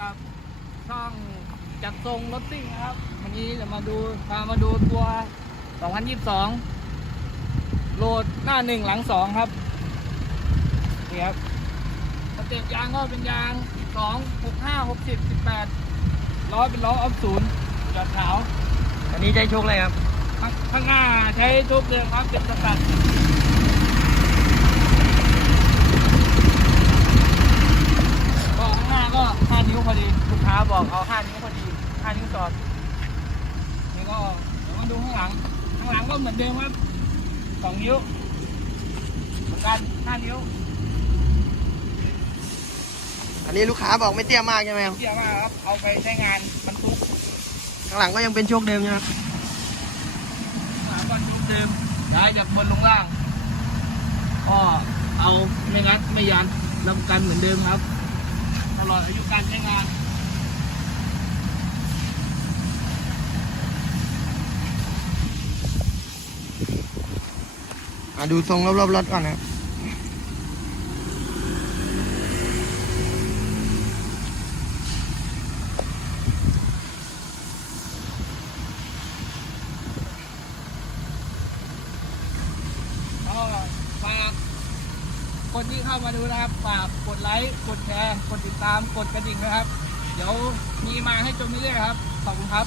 กับช่องจัดทรงรถซิ่งนะครับ วันนี้จะมาดูพามาดูตัว 2022 โหลดหน้าหนึ่งหลังสองครับนี่ครับสเต็ปยางก็เป็นยาง 2 6 5 6 0 18ล้อเป็นล้อออฟศูนย์จอดขาว อันนี้ใช้ชคอะไรครับ ข้างหน้าใช้ทุบเดิมครับเป็นสตัดก็ข้างหน้าก็ 5 นิ้วพอดีลูกค้า บอกเอา5นิ้วพอดี5นิ้วสอดนี่ก็เดี๋ยวมาดูข้างหลัง ข้างหลังก็เหมือนเดิมครับ2นิ้วเหมือนกัน5นิ้วอันนี้ลูกค้าบอกไม่เตี้ยมากใช่ไหมครับเที่ยมากครับ เอาไปใช้งานบรรทุกข้างหลังก็ยังเป็นโชคเดิมใช่ไหมครับข้างหลังบรรทุกเดิมย้ายจากบนลงล่างก็เอาไม่งัดไม่ยันรับประกันเหมือนเดิมครับ ตลอดอายุการใช้งาน อะดูทรงรอบๆรถก่อนนะครับฝากคนที่เข้ามาดูนะครับฝากกดไลค์ กดแชร์ กดติดตาม กดกระดิ่งนะครับ เดี๋ยวมีมาให้ชมเรื่อยๆครับ ขอบคุณครับ